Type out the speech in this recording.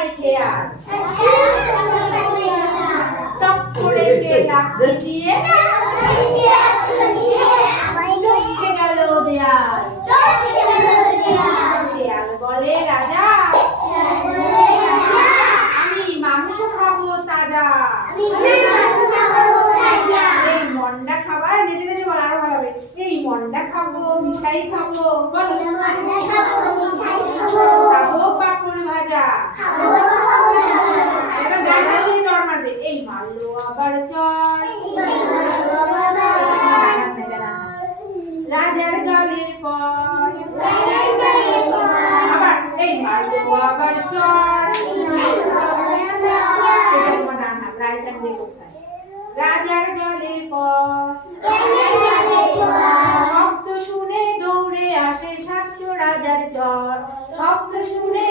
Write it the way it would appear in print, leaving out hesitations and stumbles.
নাই খেয়াল টপ করে সে লাফি দিয়ে টপকে গেল দেয়াল শেয়াল বলে রাজা আমি মাংস খাবো তাজা এই মন্ডা খাবার নিজে নিজে বলা আরো ভালো হবে এই মন্ডা খাবো মিঠাই খাবো বলো খাবো পাপড় ভাজা এবার গালেও দিয়ে চড় মারবে এই মারলো আবার চড় রাজার গালের পর আবার এই মারলো আবার চড় এটা তোমার ডান হাত রাইট হ্যান্ড দিয়ে করতে হয় রাজার গালের পর শব্দ শুনে দৌড়ে আসে ৭০০ রাজার চর শব্দ শুনে